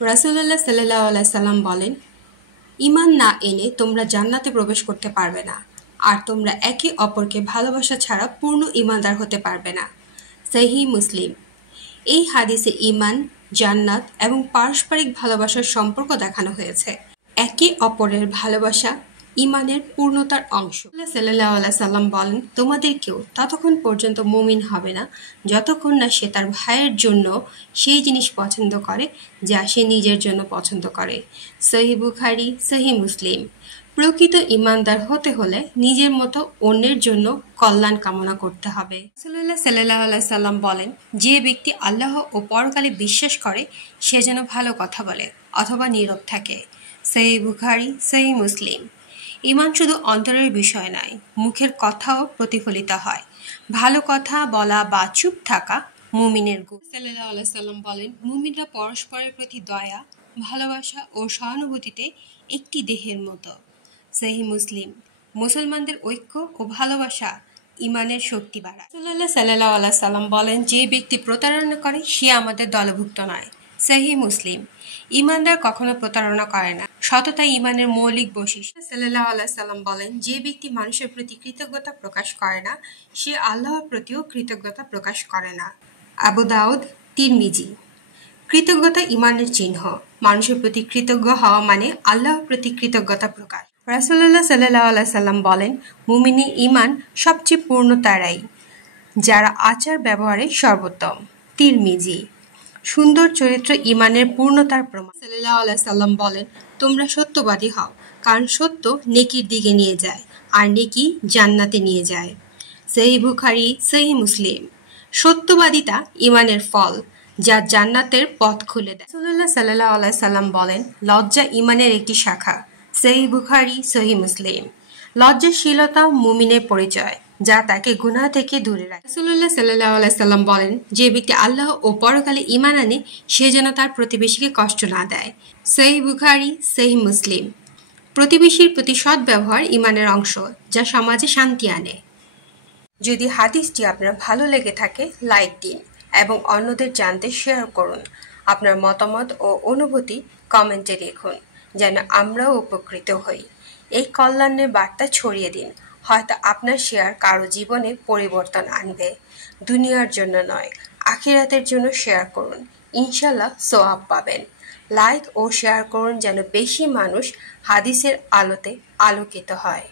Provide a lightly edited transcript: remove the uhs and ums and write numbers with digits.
রাসূলুল্লাহ সাল্লাল্লাহু আলাইহি সাল্লাম বলেন, ঈমান না এনে তোমরা জান্নাতে প্রবেশ করতে পারবে না, আর তোমরা একে অপরকে ভালোবাসা ছাড়া পূর্ণ ঈমানদার হতে পারবে না। সহিহ মুসলিম। এই হাদিসে ঈমান, জান্নাত এবং পারস্পরিক ভালোবাসার সম্পর্ক দেখানো হয়েছে। একে অপরের ভালোবাসা ঈমানের পূর্ণতার অংশ। রাসূলুল্লাহ সাল্লাল্লাহু আলাইহি সাল্লাম বলেন, তোমাদের কেউ ততক্ষণ পর্যন্ত মুমিন হবে না যতক্ষণ না সে তার ভাইয়ের জন্য সেই জিনিস পছন্দ করে যা সে নিজের জন্য পছন্দ করে। সহিহ বুখারী, সহিহ মুসলিম। প্রকৃত ঈমানদার হতে হলে নিজের মতো অন্যের জন্য কল্যাণ কামনা করতে হবে। রাসূলুল্লাহ সাল্লাল্লাহু আলাইহি সাল্লাম বলেন, যে ব্যক্তি আল্লাহ ও পরকালে বিশ্বাস করে সে যেন ভালো কথা বলে অথবা নীরব থাকে। সহিহ বুখারী, সহিহ মুসলিম। ঈমান শুধু অন্তরের বিষয় নয়, মুখের কথাও প্রতিফলিত হয়। ভালো কথা বলা বা চুপ থাকা মুমিনের গুণ। সাল্লাল্লাহু আলাইহি সাল্লাম বলেন, মুমিনরা পরস্পরের প্রতি দয়া, ভালোবাসা ও সহানুভূতিতে একটি দেহের মতো। সহিহ মুসলিম। মুসলমানদের ঐক্য ও ভালোবাসা ঈমানের শক্তি বাড়ায়। রাসূলুল্লাহ সাল্লাল্লাহু আলাইহি সাল্লাম বলেন, যে ব্যক্তি প্রতারণা করে সে আমাদের দলভুক্ত নয়। সহিহ মুসলিম। ঈমানদার কখনো প্রতারণা করে না। সততা ঈমানের মৌলিক বৈশিষ্ট্য। সাল্লাল্লাহু আলাইহি সাল্লাম বলেন, যে ব্যক্তি মানুষের প্রতি কৃতজ্ঞতা প্রকাশ করে না সে আল্লাহর প্রতিও কৃতজ্ঞতা প্রকাশ করে না। আবু দাউদ, তিরমিজি। কৃতজ্ঞতা ঈমানের চিহ্ন। মানুষের প্রতি কৃতজ্ঞ হওয়া মানে আল্লাহর প্রতি কৃতজ্ঞতা প্রকাশ। রাসূলুল্লাহ সাল্লাল্লাহু আলাইহি সাল্লাম বলেন, মুমিনে ঈমান সবচেয়ে পূর্ণ তারাই যারা আচার ব্যবহারে সর্বোত্তম। তিরমিজি। সুন্দর চরিত্র ঈমানের পূর্ণতার প্রমাণ। সাল্লাল্লাহু আলাইহি সাল্লাম বলেন, তোমরা সত্যবাদী হও, কারণ সত্য নেকির দিকে নিয়ে যায় আর নেকি জান্নাতে নিয়ে যায়। সহিহ বুখারী, সহিহ মুসলিম। সত্যবাদিতা ঈমানের ফল, যা জান্নাতের পথ খুলে দেয়। রাসূলুল্লাহ সাল্লাল্লাহু আলাইহি সাল্লাম বলেন, লজ্জা ঈমানের একটি শাখা। সহিহ বুখারী, সহিহ মুসলিম। লজ্জাশীলতা মুমিনের পরিচয়, যা তাকে গুনাহ থেকে দূরে রাখে। রাসূলুল্লাহ সাল্লাল্লাহু আলাইহি সাল্লাম বলেন, যে ব্যক্তি আল্লাহ ও পরকালে ঈমান আনে সে যেন তার প্রতিবেশীকে কষ্ট না দেয়। সহিহ বুখারী, সহিহ মুসলিম। প্রতিবেশীর প্রতি সৎ ব্যবহার ঈমানের অংশ, যা সমাজে শান্তি আনে। যদি হাদিসটি আপনার ভালো লেগে থাকে লাইক দিন এবং অন্যদের জানতে শেয়ার করুন। আপনার মতামত ও অনুভূতি কমেন্টে লিখুন যেন আমরাও উপকৃত হই। এই কল্যাণের বার্তা ছড়িয়ে দিন, হয়তো আপনার শেয়ার কারো জীবনে পরিবর্তন আনবে। দুনিয়ার জন্য নয়, আখিরাতের জন্য শেয়ার করুন, ইনশাল্লাহ সওয়াব পাবেন। লাইক ও শেয়ার করুন যেন বেশি মানুষ হাদিসের আলোতে আলোকিত হয়।